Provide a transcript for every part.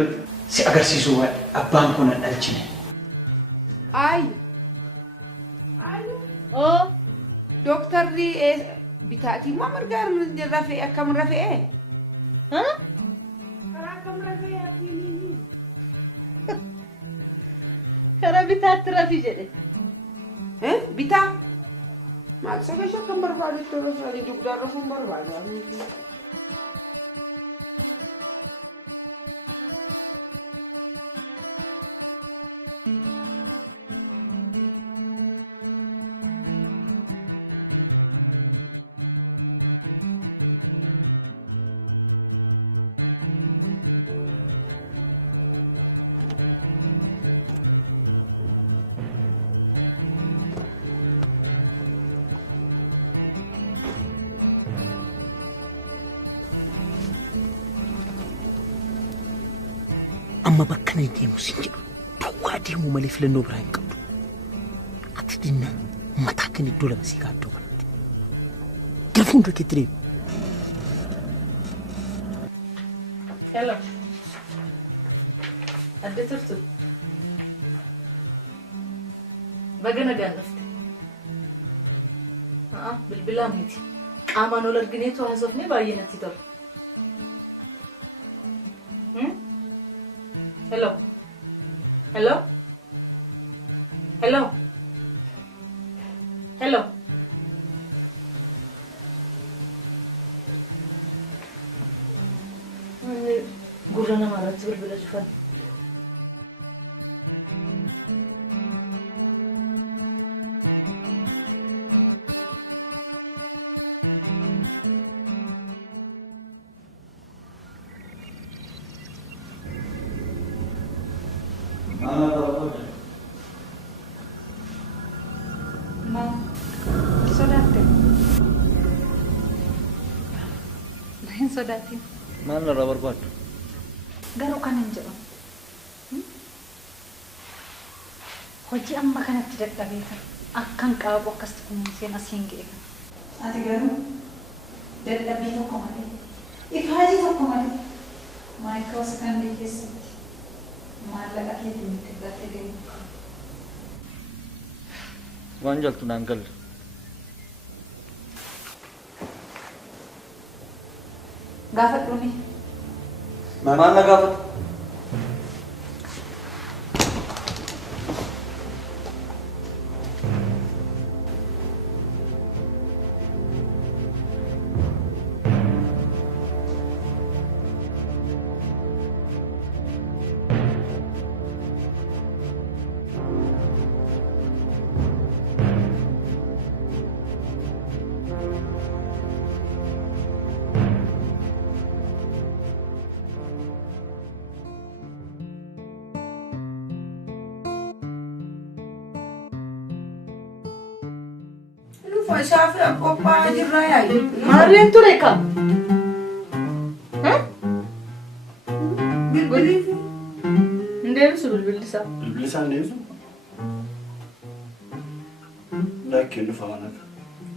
duratti si agarsiisuu waa'ee abbaan kun hin dhalchine. Oh, doktarri bitaatii moo margaa rafee akkam rafee? Karaa akkam rafee hakiimiin? karaa bitaatti rafi jedhe. Bitaa? Maal sagasha kan barbaadu tola isaanii dugdaa rafuun barbaadu. amma bakka na deemu sin jedhu duwwaa deemu malee filannoo biraa hin qabdu ati dinna mataa kan iddoo lama sii kaaddoo kanatti gara fuuldura keetti deemu. Hello. Adda turtu. Bagana gaafte. Bilbilaa miti. Qaamaan ol argineetu haasofnee baay'ee natti tola. Hello. Hello. Hello. Hello. Gurra nama irratti bilbila cufan. Sodaatiin. Maal narraa barbaaddu? Garuu kan hin jedhamu. Hojii amma kanatti dadhabeeta. Akkan qaabu akkasitti kunuunseen asiin ga'e. Ati garuu dadhabbii tokko malee, ifaajii tokko malee maayikoo sekandii keessatti maallaqa keetiin itti gatte deemu. Waan jaltu naan galle. Gaafadhu ni. Maal na gaafatu? Shaafi qophaa'a jirra yaa'i. Maarreen ture ka? Bilbilii fi hin deebisu bilbilisaa. Bilbilisaan deebisu? Lakkeen dhufa mana ka.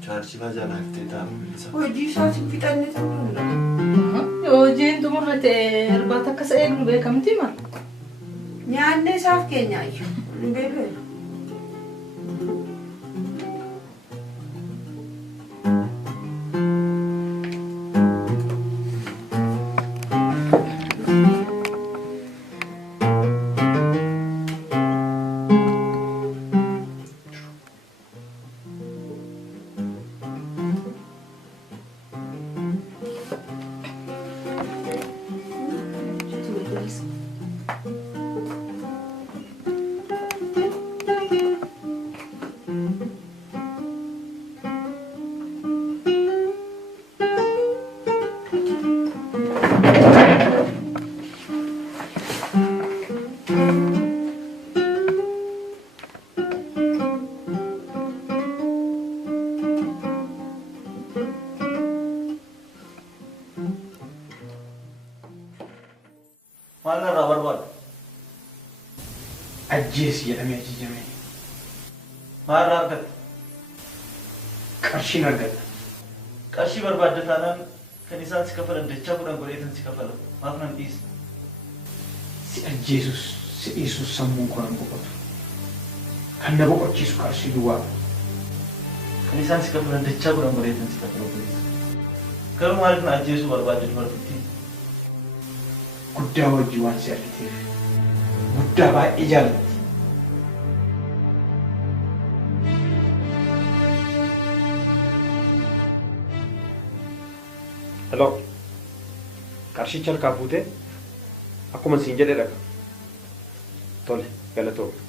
Chaarjii baajaa laaftee ta'a bilbilisa. hojii isaatiin fixannee ta'uu danda'a. Hojiin xumurra ta'e irbaata akka isa eegnu beekamti maal? Nyaannee isaaf keenya iyyuu hin beekne. Maal narraa barbaaddu? Ajjeesi jedhamee ajajamee. Maal irraa argatta? Qarshiin argata. Qarshii barbaadda taanaan kan isaan si kafalan dachaa 10 godheetan si kafala. Maaf nan dhiisa? si ajjeesus si dhiisus sammuun koo nan boqotu. Kan na boqochiisu qarshii duwwaa. Kan isaan si kafalan dachaa godhan bareedan si kafaluu kunis. Garuu maaliif na ajjeesuu barbaadde dubartittiin? Guddaa wajjii waan si argiteef. Guddaa baay'ee jaalatti. Hello. Qarshii harkaa fuutee akkuma siin jedhe dhaqa. Tole, galatoomne.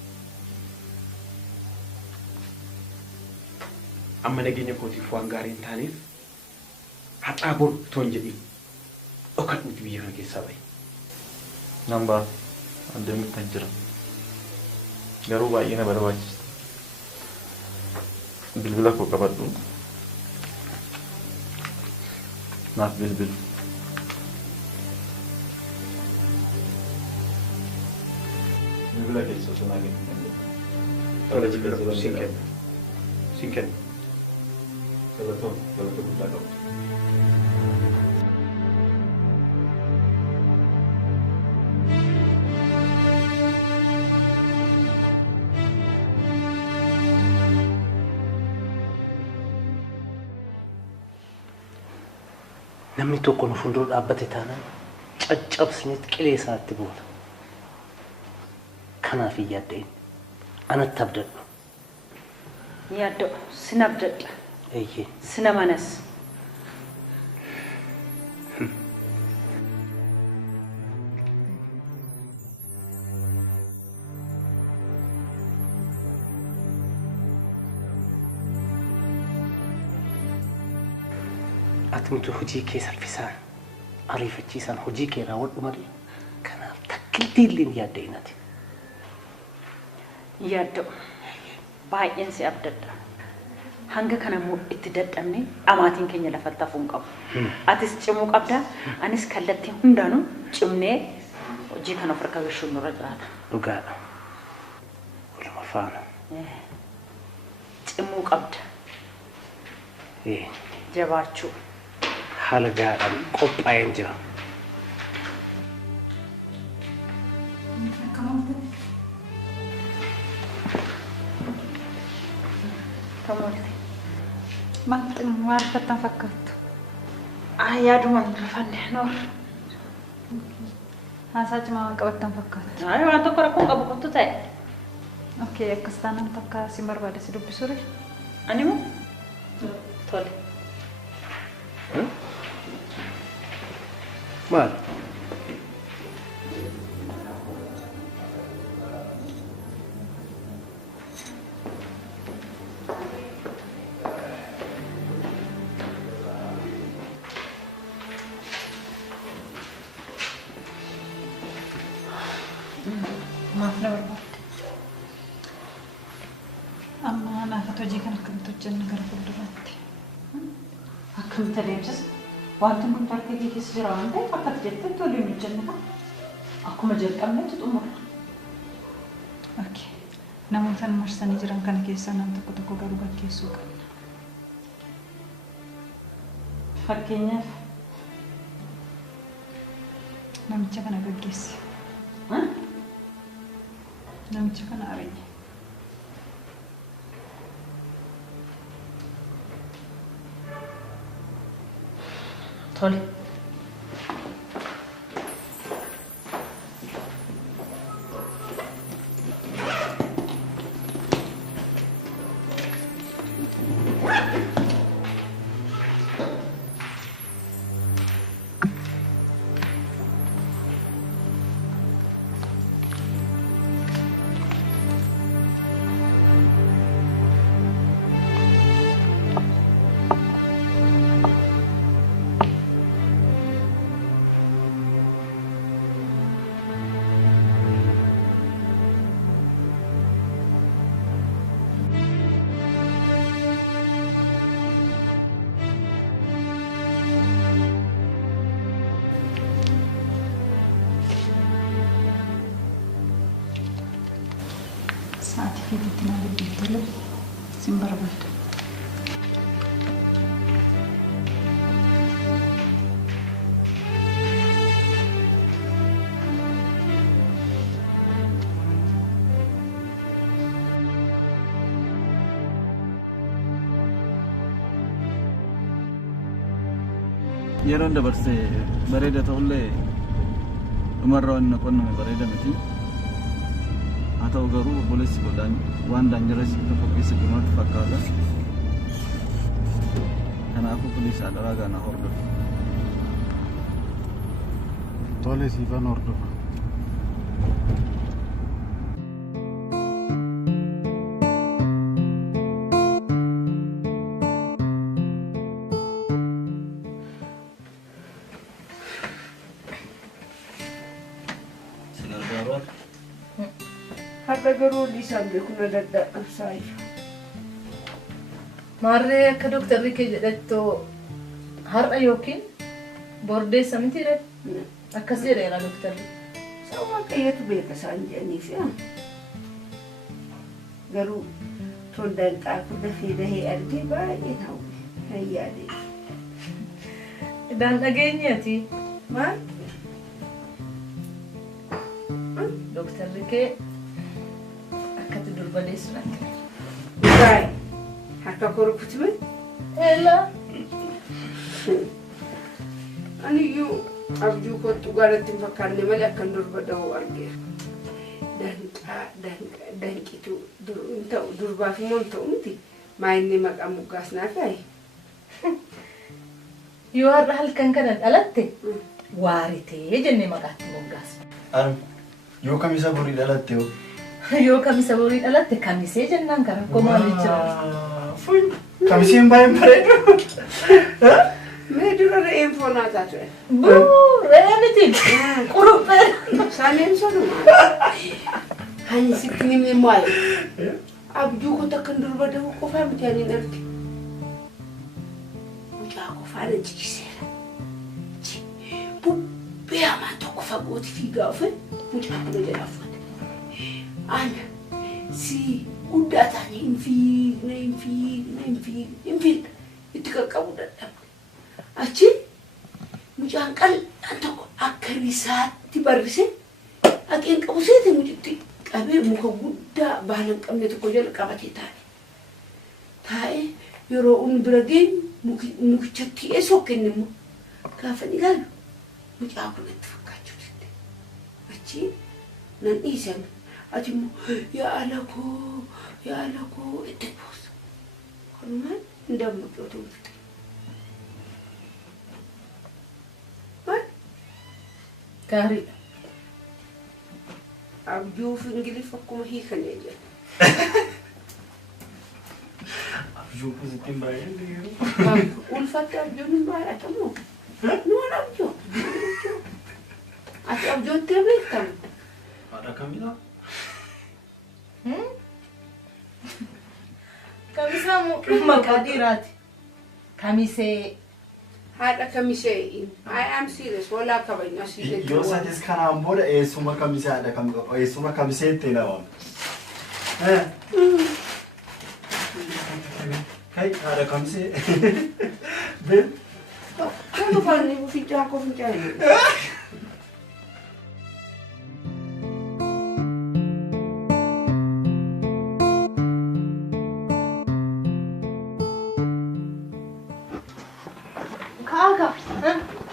Amma nageenya kootiif waan gaarii hin taaneef haxaa bor toon jedhiin dhokadhuuti biyya kana keessaa bahe. Nan ba'a. Adeemni kan jira. Garuu baay'ee na barbaachisa. Bilbila koo qabadhu. Naaf bilbilu. Bilbila keessa osoo naa kennu. Tole jibira siin kenna. Siin kenna. Galatoon guddaa qabu. Namni tokko nu fuuldura dhaabbate taanaan caccabsinitti qilee isaatti buuna. Kanaaf hin yaadda'in. Anatti abdadhu. Yaadda'u sin abdadha. Eeyyee. Sin amanas. Atumtu hojii kee salphisaan ariifachiisaan hojii kee raawwadhu malee kanaaf takkittii illee hin yaadda'inati. Yaadda'u baay'een si abdadha. Hanga kanammoo itti dadhabne amaatiin keenya lafatti hafuu hin qabu. Atis cimuu qabda, anis kallattii hundaanuu cimnee hojii kana of harka gashuun nurra jiraata. Dhugaadha. Waluma faana. Cimuu qabda. Jabaachuu. Haala gaadhaan qophaa'een jira. Maal fattan fakkaattu? Yaadumaan rafanne noor. Haasaa cimaa waan qabattan fakkaattu. Waan tokko rakkoon qabu kottu ta'e. Okkee akkas taanaan takka si barbaade si dubbisure. Ani moo? Tole. Maal? Maaf na barbaadde. Amma naafata hojii kana akkamitti hojjenna gara fuulduraatti. Akkamitti adeemsisa? Wanti kun tartiibii keessa jira waan ta'eef akkatti jettetti waliin hojjenna. Akkuma jalqabnetti xumura. Namoota marsanii jiran kana keessaa nam tokko garuu gaggeessuu qabna. Fakkeenyaaf namicha kana gaggeessi. Namicha kana arenye. Tole. Saat ini tidak begitu loh, simbar banget. Yeroon dabarsee bareeda ta'ullee dhumarraa inni qonname bareeda miti. Haa ta'u garuu obboleessi godhaan waan daanjarrasi tokko keessa jirutti fakkaata. Kanaafuu kunis adaraa gaana hordofa. Tole siifan hordofa. Har'a garuu isaan beekuna dadhabsaayyu. Maarree akka dooktarri kee jedhettu har'a yookiin bordeessa mitiidha. Akkas jedheera dooktarri. Sababa Waaqayyotu beeka isaan jedhaniif garuu tondaan xaafuu dafee dahee argee baay'ee ta'u fayyaadee. Idaan dhageenyeeti. Maal? Dooktarri kee akkati durbadeessu lakke. Baay'ee harka korkutume? Eela. Aniyyuu abjuu kottu gaaratti hin fakkaanne malee akkan durba da'uu argeera. Danqitu ta'u durbaaf immoo hin ta'u miti. Maayinni maqaa moggaasnaa fe'aye. Yoo har'a halkan kana dhalatte waaritee jennee maqaatti moggaasna. Yoo kamisa borii dhalatte hoo? Yoo kamisa borii dhalatte kamisee jennaan kan rakkoo maaliif jira? Kamiseen baay'een bareedu. Mee dura re'een foonaa taatu. Re'ee miti quruphee. Saaneen sanuma. Hani sitti nimni maal? Abjuu kota kan durba da'uu qofaa miti ani arge. Mucaa qofaa na jikiseera. Bubbee hamaa tokko fagootti fiigaa ofe mucaa kana jala uffate. Ana si guddaa taane hin fiigne itti qaqqabuu dadhabde. Achi mucaan qal'aan tokko akka risaatti barrise haqeen qabu seete mucitti qabee muka guddaa baala hin qabne tokko jala qabatee taa'e yeroo inni bira geenyu mukichatti eessoo kenne immoo gaafa ni gaalu mucaa kunatti fakkaachuu dide. Achi nan dhiisan ati immoo yaa alakoo itti boosa. Kanumaan hin dammaqootu mufte. Gaariidha. Abjuuf Ingiliff akkuma hiikanii jedha. Abjuu kusitiin baay'ee Ulfaatti abjuun hin baay'atamu. Nuun abjuu. Ati abjootti beektamu. haadha kamidha? Kamisaa maqaa dhiiraati. Kamisee. Haadha kamisee. I am serious. Walaa kabajna si. Yoo sadis kanaan booda eessuma kamisee haadha kam qaba? Eessuma kamisee itti ilaawama. Kai haadha kamisee. Kamu fani buficha ko ficha.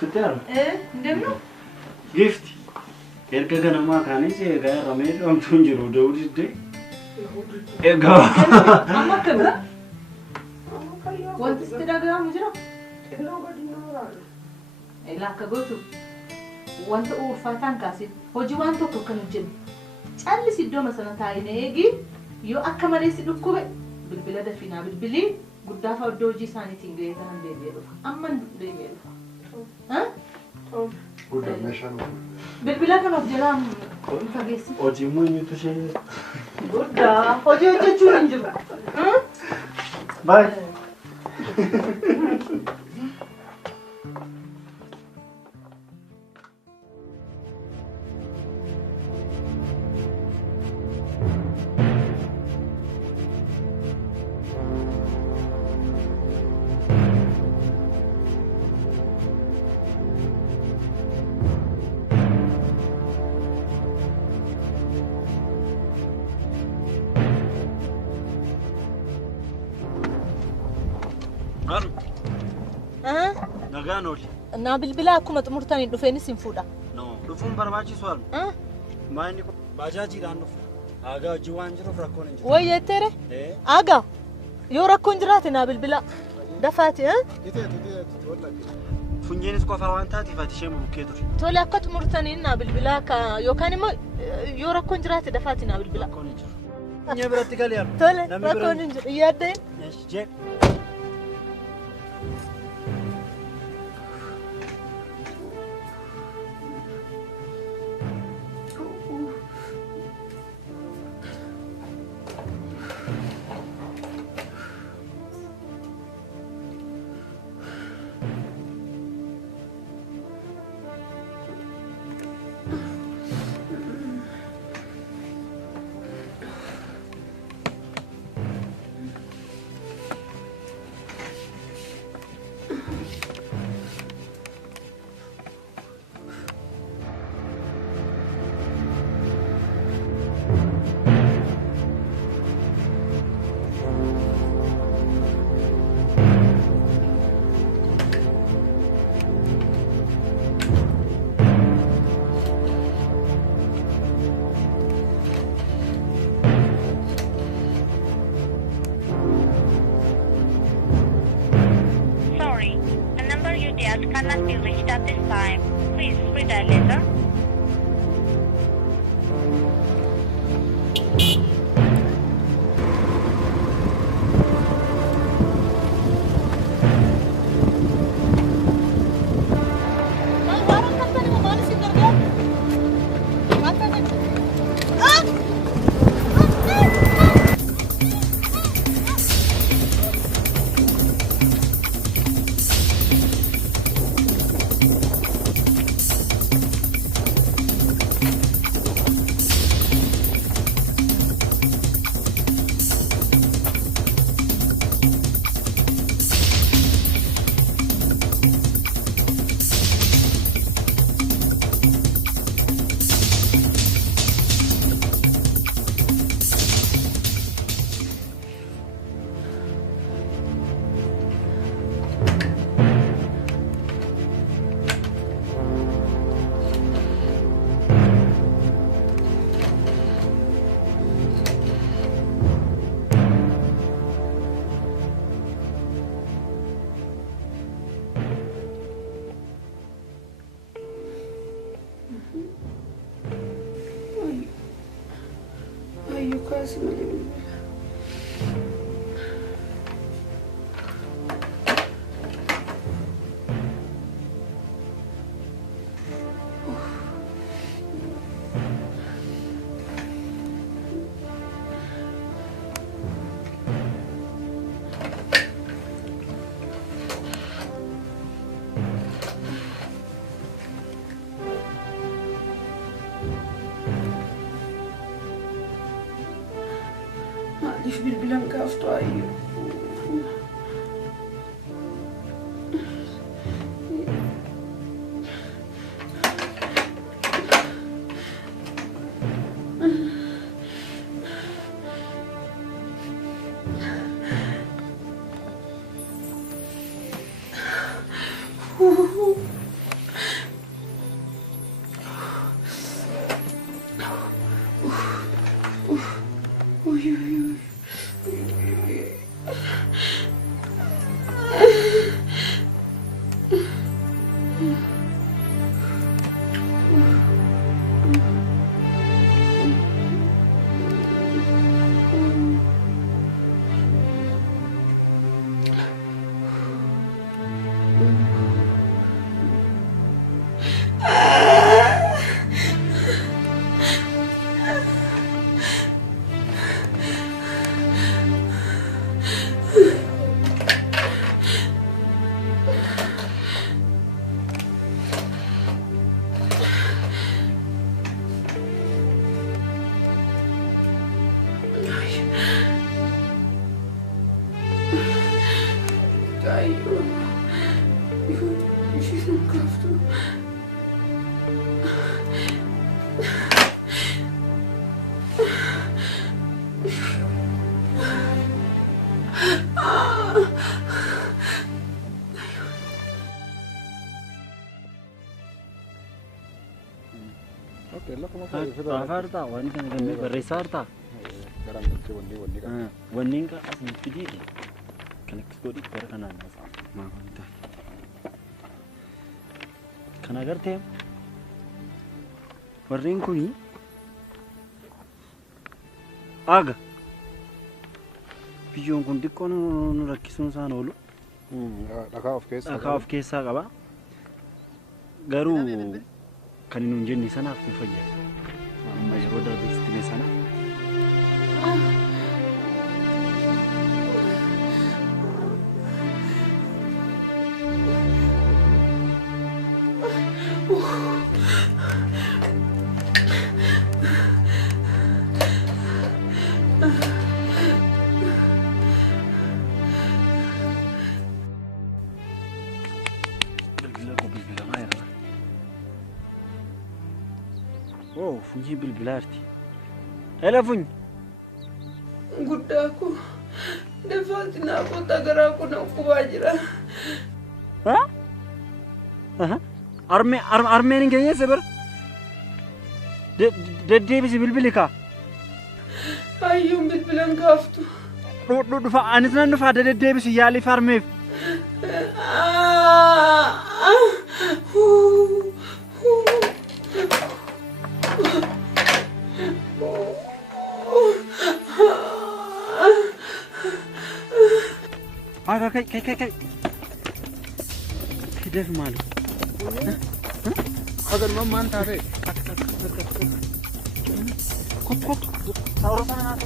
Sutiaro. Ndemno? Gift. Erga ganama kanis egaa ramee dhamtuun jiru da'uu didde. Egaa. Amma akkamitti? Wanti sitti dhaga'amu jira? Lakka gootu wanta ulfaataan kaase hojii waan tokko kan hojjennu callisi iddoo sana taa'inee eegi yoo akka malee si dhukkube bilbila dafinaa bilbilii guddaa fa'aa iddoo hojii isaaniitiin ga'ee kan deebi'ee dhufa amma deebi'ee dhufa. Guddaa meeshaan. Bilbila kan of jalaa fageessi. Hojii immoo eenyutu ishee? Guddaa hojii hojjechuun hin jiru. Bye. Nagaan oli. naa bilbilaa akkuma xumurtanii dhufeenis hin fuudha. Dhufuun barbaachisu haala. Maayini baajaajiidhaan dhufu. Aagaa hojii waan jiruuf rakkoon hin jiru. Wayyeetteere? Aagaa yoo rakkoon jiraate naa bilbilaa dafaati. Funyeenis qofaa waan taateef ati ishee bukkee ture. Tole akka xumurtanii naa bilbilaa yookaan immoo yoo rakkoon jiraate dafaati naa bilbilaa. Rakkoon hin jiru. Funyee biratti galee yaa. Tole rakkoon hin jiru yaaddeen. Jee. Cannot be reached at this time. Please redial later. Bilbilan kaftu ayo. Xaafaa hartaa waan kana gannee barreessaa hartaa. Wanni kan as nutti dhiidhi. Kan akka godhi gara kanaan haasa'ama. Kan agartee warreen kuni aga biyyoon kun xiqqoo nu rakkisuun isaan oolu. Dhakaa of keessaa qaba. Garuu kan nuun jenne sanaaf nu fayyada. Amma yeroo darbe istime sana. Oh, funyi bilbilaarti. Ela funyi. Guddaa kun defaati naafota garaa kun akkubaa jira. Armeen hin geenyeesse bira. Deddeebisi bilbili kaa. Hayyuun bilbilan kaaftu. Dhufa anis nan dhufa deddeebisi yaaliif armeef. Kai. Def malu. Agar mamman tafe. Kok. Sauro sana nak.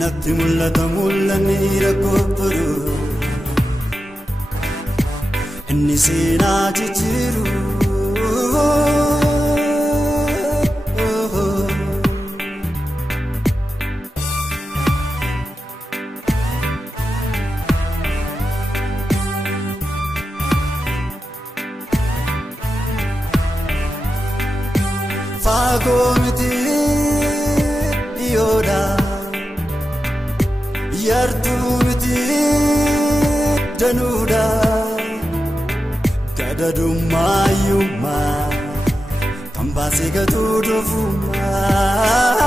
Natti mul'ata mul'anni rakkootu inni seenaa jijjiiru. Fagoo miti dhiyoodha. Yartuu miti danuudha gadadummaa yumaa kan baasee gatuu dhoofummaa.